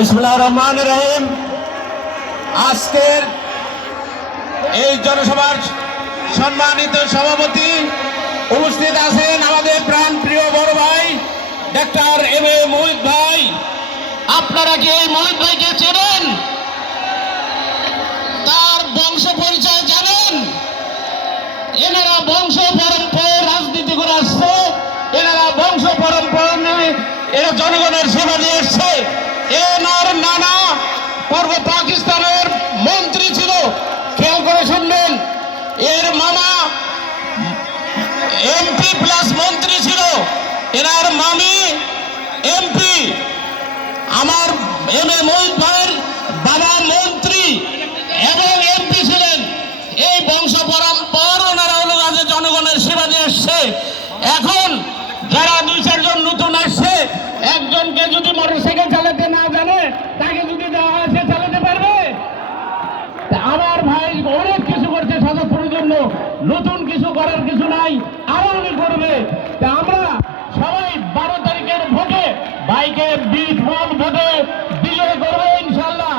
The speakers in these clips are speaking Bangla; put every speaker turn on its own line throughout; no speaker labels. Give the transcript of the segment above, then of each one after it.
বিসমুল্লাহ রহমান রহিম। আজকের এই জনসভার সম্মানিত সভাপতি উপস্থিত আছেন আমাদের প্রাণ প্রিয় বড় ভাই, ডাক্তার এম এ মোহিত ভাই।
আপনারা কি এই মোহিত ভাইকে চেনেন? তার বংশ পরিচয় জানেন? এনারা বংশ পরম্পর রাজনীতি করে আসছে, এনারা বংশ পরম্পরা এরা জনগণের সেবা দিয়ে এনার নানা পূর্ব পাকিস্তানের মন্ত্রী ছিল। খেয়াল করে শুনবেন, এর মামা এমপি প্লাস মন্ত্রী ছিল। এনার মামি এমপি। আমার এম এ মোহিত ভাইয়ের বাবা মন্ত্রী এবং এমপি ছিলেন। এই বংশ পরম্পর ওনারা হলো জনগণের সেবা দিয়ে আসছে এখন নতুন কিছু করার কিছু নাই উনি করবে। তা আমরা সবাই বারো তারিখের ভোটে ভাইকে বিশ মন ভোটে বিজয় করব ইনশাল্লাহ।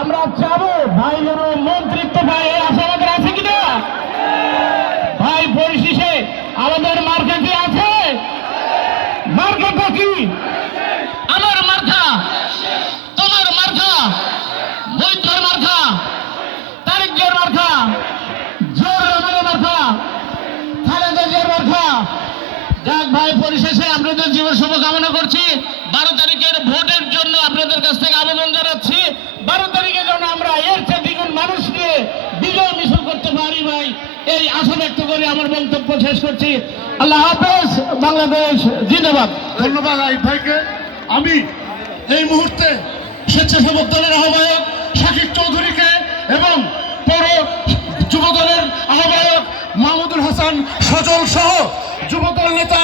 আমরা চাবো ভাই যেন মন্ত্রিত্ব পায়, এই আশা আমাদের আছে কিনা? ভাই, পরিশেষে আমাদের মার্কেটে আছে? মার্কেটটা কি? যাক ভাই, পরিশেষে আপনাদের জীবন শুভ কামনা করছি। বারো তারিখের ভোটের জন্য আপনাদের কাছ থেকে আবেদন জানাচ্ছি। বারো তারিখের জন্য আমরা এর চেয়ে দ্বিগুণ মানুষ নিয়ে বিজয় মিছিল করতে পারি ভাই, এই আশা ব্যক্ত করে আমার বক্তব্য শেষ করছি। আল্লাহ হাফেজ, বাংলাদেশ জিন্দাবাদ।
ধন্যবাদ আইব ভাইকে। আমি এই মুহূর্তে স্বেচ্ছাসেবক দলের আহ্বায়ক শাকিব চৌধুরীকে এবং পৌর যুব দলের আহ্বায়ক মাহমুদুল হাসান সজল সহ যুবদল নেতা